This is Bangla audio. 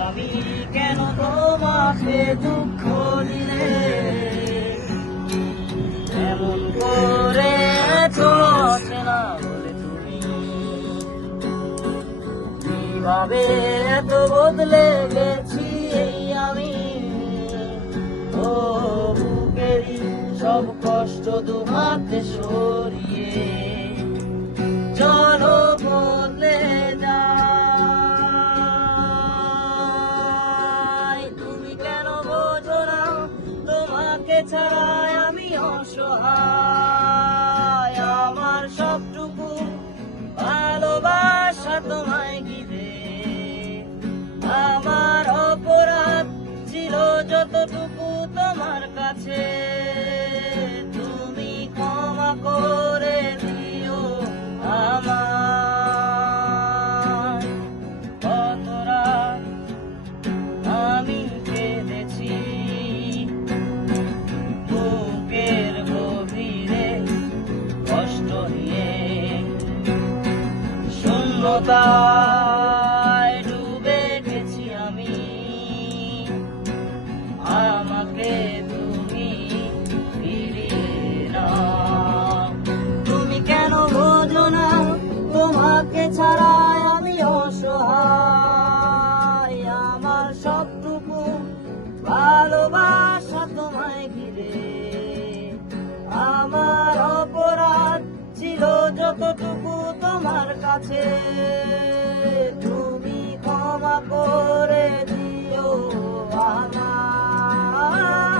আমি কেন তোমাকে দুঃখ দিলে এমন করে চলছে না বলে তুমি কিভাবে এত বদলে গেছি এই আমি ও বুকেরই সব কষ্ট দুহাতে সরিয়ে চলো বদলে যাই তুমি কেন বোঝো না তোমাকে ছাড়াই আমি অসহায় আমার সবটুকু ভালোবাসা তোমায় ঘিরে আমার অপরাধ ছিল যতটুকু তোমার কাছে তুমি ক্ষমা করে দিও আমার কত রাত আমি কেঁদেছি বুকের গভীরে কষ্ট নিয়ে শূন্যতায় ডুবে গেছি আমি আমাকে তুমি ফিরিয়ে নাও তুমি কেন বোঝো না তোমাকে ছাড়াই আমি অসহায় আমার সবটুকু ভালোবাসা তোমায় ঘিরে আমার অপরাধ ছিল যতটুকু তোমার কাছে তুমি ক্ষমা করে দিও আমার